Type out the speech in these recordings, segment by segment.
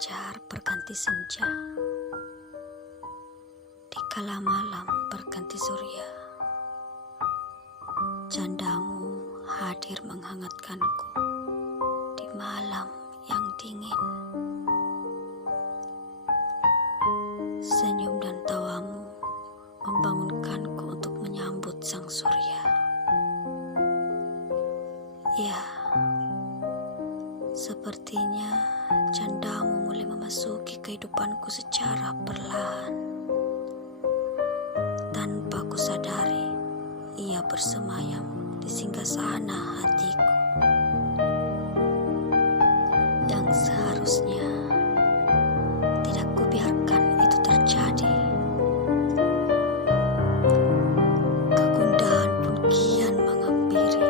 fajar berganti senja, di kala malam berganti surya. Candamu hadir menghangatkanku di malam yang dingin. Senyum dan tawamu membangunkanku untuk menyambut sang surya. Ya, sepertinya candamu mulai memasuki kehidupanku secara perlahan. Tanpa kusadari, ia bersemayam di singgasana hatiku. Yang seharusnya tidak kubiarkan itu terjadi. Kegundahan pun kian menghampiri.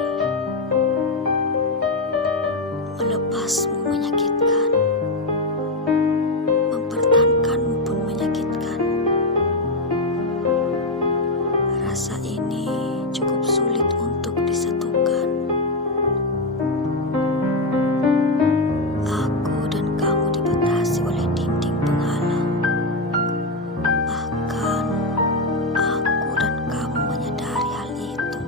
Melepasmu menyakitkan, mempertahankanmu pun menyakitkan. Rasa ini cukup sulit untuk disatukan. Aku dan kamu dibatasi oleh dinding penghalang. Bahkan aku dan kamu menyadari hal itu.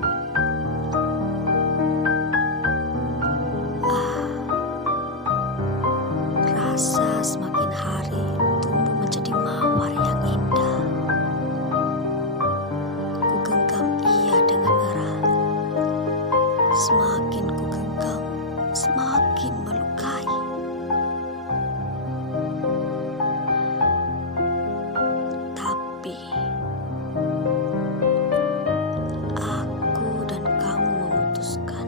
Rasa semakin hari tumbuh menjadi mawar yang indah. Ku genggam ia dengan erat. Semakin ku genggam, semakin melukai. Tapi aku dan kamu memutuskan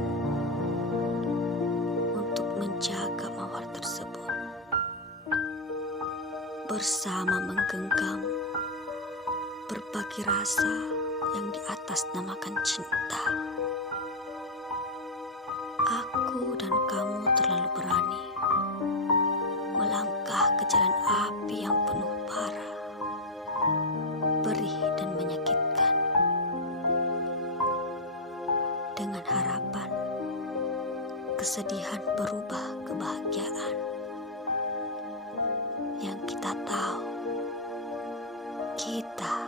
untuk menjaga mawar tersebut. Bersama menggenggam berbagai rasa yang di atas namakan cinta. Aku dan kamu terlalu berani melangkah ke jalan api yang penuh bara, perih dan menyakitkan, dengan harapan kesedihan berubah kebahagiaan. Yang kita tahu, kita